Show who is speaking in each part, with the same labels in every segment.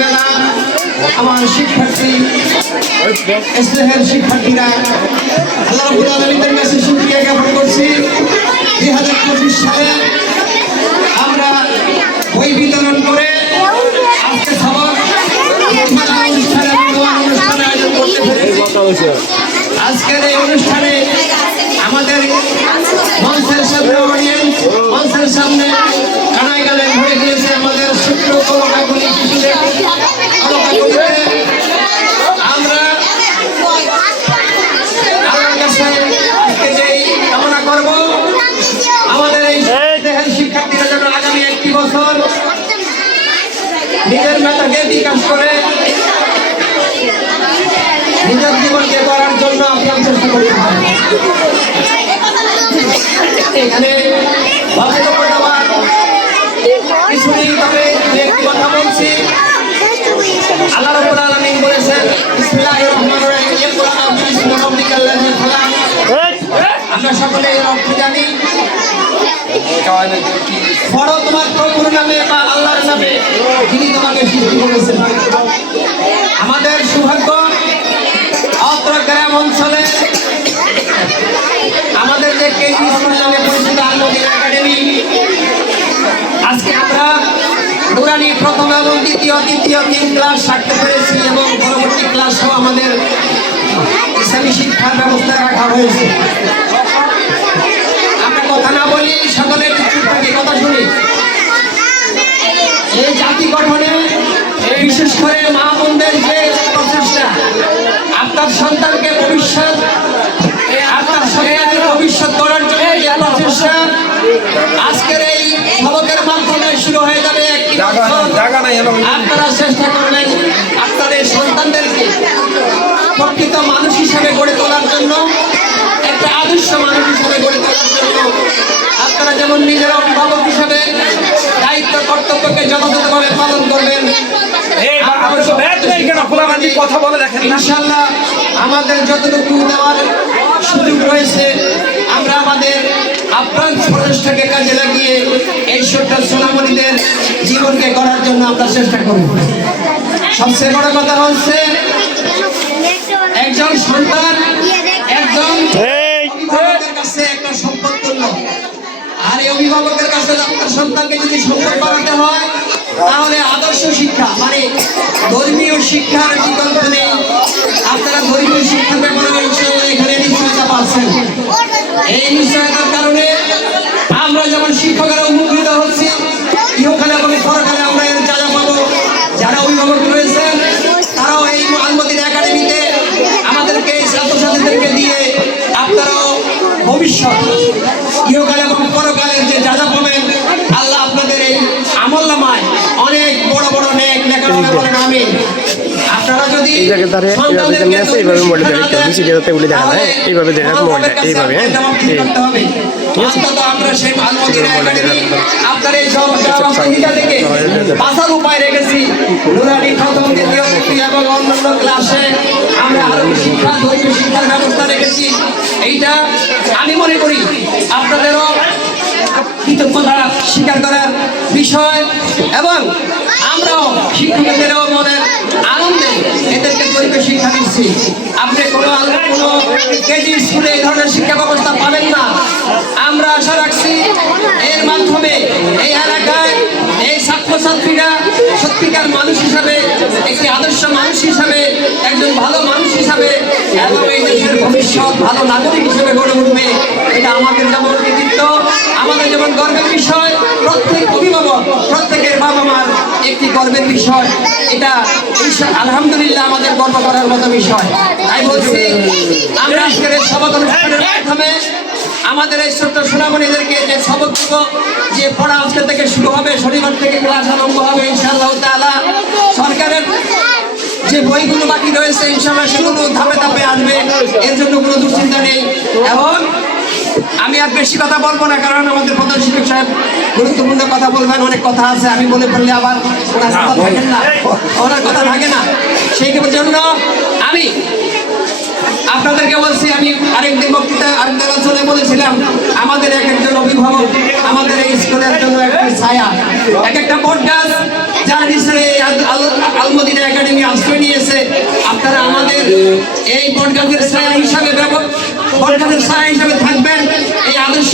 Speaker 1: মেলা আমার শিক্ষার্থী স্নেহের শিক্ষার্থীরা আল্লাহ রাব্বুল আলমীদের কাছে শুকরিয়া জ্ঞাপন করছি। আল্লাহ রাব্বুল আলামিন বলেছেন বিসমিল্লাহির রহমানির রহিম ইকরা বিসমি রাব্বিকাল্লাযী খালাক। আমরা সকলে এর অর্থ জানি। পড়ো তোমার প্রভুর নামে বা আল্লাহর নামে তোমাকে সৃষ্টি করেছেন। আমাদের সৌভাগ্য অত্র গ্রাম অঞ্চলে আমাদের যে কেজি স্কুল নামে পরিচিত আলমদিন একাডেমি নুরানি প্রথম এবং দ্বিতীয়, তৃতীয় তিন ক্লাস থাকতে পেরেছি এবং পরবর্তী ক্লাসও আমাদের ইসলামী শিক্ষার ব্যবস্থা রাখা হয়েছে। আমরা কথা না বলি সকলে চুপ থাকি, কথা শুনি। এই জাতি গঠনে বিশেষ করে মা বোনদের যে প্রচেষ্টা, আপনার সন্তানকে ভবিষ্যৎ আপনারা চেষ্টা করবেন আপনাদের সন্তানদেরকে প্রকৃত মানুষ হিসেবে গড়ে তোলার জন্য একটা আদর্শ মানুষ হিসেবে গড়ে তোলার জন্য। আপনারা যেমন নিজের অভিভাবক হিসাবে দায়িত্ব কর্তব্যকে যথাযথভাবে পালন করবেন।
Speaker 2: কথা বলে দেখেন
Speaker 1: ইনশাল্লাহ আমাদের যতটুকু দেওয়ার সুযোগ রয়েছে আমরা আমাদের আপ্রাণ প্রচেষ্টাকে কাজে লাগিয়ে এই ছোট্ট সোনামণিদের জীবনকে গড়ার জন্য আমরা চেষ্টা করব সবচেয়ে বড় কথা হচ্ছে একজন সন্তান একজন কাছে একটা সম্পদ তুল্য। আর এই অভিভাবকের কাছে আপনার সন্তানকে যদি সম্পদ বানাতে হয় তাহলে আদর্শ শিক্ষা মানে ধর্মীয় শিক্ষার বিকল্প নেই। আপনারা ধর্মীয় শিক্ষার ব্যাপারে ইনশাআল্লাহ এখানে নিশ্চয়তা পাচ্ছেন। এই নিশ্চয়তার কারণে আমরা যেমন শিক্ষকেরা উপকৃত হচ্ছি ইহকালে এবং পরকালে আমরা এর যা পাবো। যারা অভিভাবক রয়েছেন তারাও এই আলমদিন একাডেমিতে আমাদেরকে, ছাত্রছাত্রীদেরকে দিয়ে আপনারাও ভবিষ্যৎ ইহকাল এবং পরকালের যে যা পাবেন, আল্লাহ আপনাদের এই আমল নামায় অনেক বড় বড় নেক লেখাপড়া বলেন আমি
Speaker 3: জায়গায় দাঁড়িয়ে এইভাবে যেমনি আছে এইভাবে দেখা যায়, এইভাবে দেখা
Speaker 1: মা
Speaker 3: মোবাইলটা, এইভাবে, হ্যাঁ?
Speaker 1: ব্যবস্থা রেখেছি। এইটা আমি মনে করি আপনাদেরও কৃতজ্ঞতা স্বীকার করার বিষয় এবং আমরাও শিক্ষকদেরও মনের আনন্দে দিচ্ছি আপনি কোনো কেজি স্কুলে এই ধরনের শিক্ষা ব্যবস্থা পাবেন না। আমরা আশা রাখছি এর মাধ্যমে এই এলাকায় এই ছাত্রছাত্রীরা সত্যিকার মানুষ হিসাবে, একটি আদর্শ মানুষ হিসাবে, একজন ভালো মানুষ হিসাবে এবং এই দেশের ভবিষ্যৎ ভালো নাগরিক হিসেবে গড়ে উঠবে, এটা আমাদের যেমন কৃতিত্ব, আমাদের যেমন গর্বের বিষয়, প্রত্যেক অভিভাবক একটি গর্বের বিষয়। এটা আলহামদুলিল্লাহ আমাদের গর্ব করার মতো বিষয়। তাই বলছি আমরা আজকের সভা অনুষ্ঠানের মাধ্যমে আমাদের এই ছোট্ট সোনামণিদেরকে যে সবক দিব, যে পড়া আজকে থেকে শুরু হবে শনিবার থেকে ক্লাস আরম্ভ হবে ইনশাআল্লাহ তাআলা। সরকারের যে বইগুলো বাকি রয়েছে ইনশাআল্লাহ সেগুলো ধাপে ধাপে আসবে। এর জন্য কোনো দুশ্চিন্তা নেই। এবং আমি আর বেশি কথা বলব না কারণ আমাদের প্রধান শিক্ষক সাহেব গুরুত্বপূর্ণ কথা বলবেন অনেক কথা আছে আমি বলে ফেললে আবার ওনার কথা থাকেন না ওনার কথা থাকে না। সেই জন্য আমি আপনাদেরকে বলছি আমি আরেকদিন বক্তৃতা আরেকদিন আলোচনায় বলেছিলাম আমাদের এক একজন অভিভাবক আমাদের এই স্কুলের জন্য একটি ছায়া এক একটা বট গাছ যার নিচে আল- আল- আলমদিনা একাডেমি আশ্রয় নিয়েছে। আপনারা আমাদের এই বট গাছের ছায়া হিসাবে ব্যব- গাছের ছায়া হিসাবে থাকবেন এই আদর্শ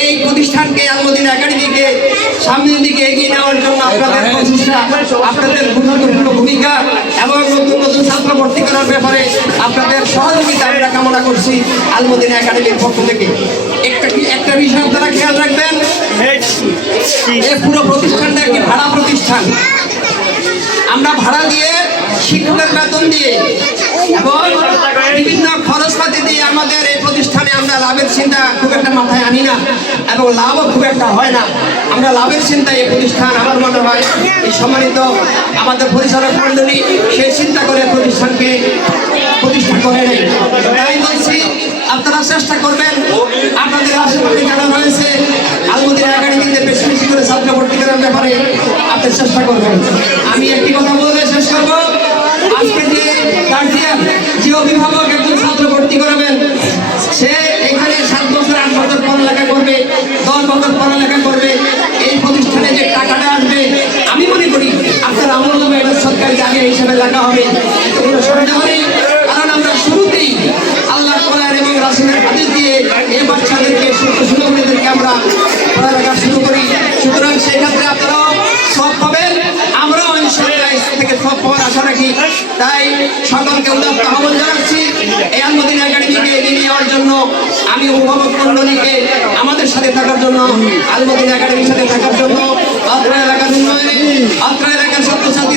Speaker 1: এই প্রতিষ্ঠানকে আলমদিনা একাডেমিকে সামনের দিকে এগিয়ে নেওয়ার জন্য আপনাদের প্রচেষ্টা আপনাদের গুরুত্বপূর্ণ ভূমিকা এবং নতুন নতুন ছাত্র ভর্তি করার ব্যাপারে আপনাদের সহযোগিতা আমরা কামনা করছি আলমদিনা একাডেমির পক্ষ থেকে। একটা একটা বিষয় আপনারা খেয়াল রাখবেন? এই পুরো প্রতিষ্ঠানটা একটি ভাড়া প্রতিষ্ঠান? আমরা ভাড়া দিয়ে শিক্ষকের বেতন দিয়ে এবং বিভিন্ন খরচপাতি দিয়ে আমাদের এই প্রতিষ্ঠানে আমরা লাভের চিন্তা খুব একটা মাথায় আনি না এবং লাভও খুব একটা হয় না। আমরা লাভের চিন্তায় এই প্রতিষ্ঠান আমার মনে হয় এই সম্মানিত আমাদের পরিচালক মণ্ডলী সেই চিন্তা করে প্রতিষ্ঠানকে প্রতিষ্ঠা করে নেই তাই বলছি, আপনারা চেষ্টা করবেন, আপনাদের আশেপাশে যারা রয়েছে আলমদিনা একাডেমিতে বেশি বেশি করে ছাত্র ভর্তি করার ব্যাপারে আপনি চেষ্টা করবেন। আমি একটি কথা বলে শেষ করব আজকে যে গার্জিয়ান যে অভিভাবক একজন ছাত্র ভর্তি করাবেন। সে এখানে সাত বছর, আট বছর পড়ালেখা করবে, দশ বছর পড়ালেখা করবে। এই প্রতিষ্ঠানে যে টাকাটা আসবে, আমি মনে করি আপনার আমল নামে এটা সরকারি জায়গা হিসেবে লেখা হবে। কোনো নেই কারণ আমরা শুরুতেই আল্লাহ কোরআন এবং রাসুলের হাদিস দিয়ে এই বাচ্চাদেরকে, ছোট মেয়েদেরকে আমরা পড়ালেখা শুরু করি। সুতরাং সেই ক্ষেত্রে আপনারাও সব পাবেন। আমরাও ইনশাআল্লাহ এর থেকে সব পাওয়ার আশা রাখি। তাই সকলকে উদাত্ত আহ্বান জানাচ্ছি এই আলমদিন একাডেমিকে এগিয়ে নিয়ে যাওয়ার জন্য আমি অভিভাবক মন্ডলীকে আমাদের সাথে থাকার জন্য আলমদিন একাডেমির সাথে থাকার জন্য আত্রা এলাকার উন্নয়নে আত্রা এলাকার ছাত্রছাত্রী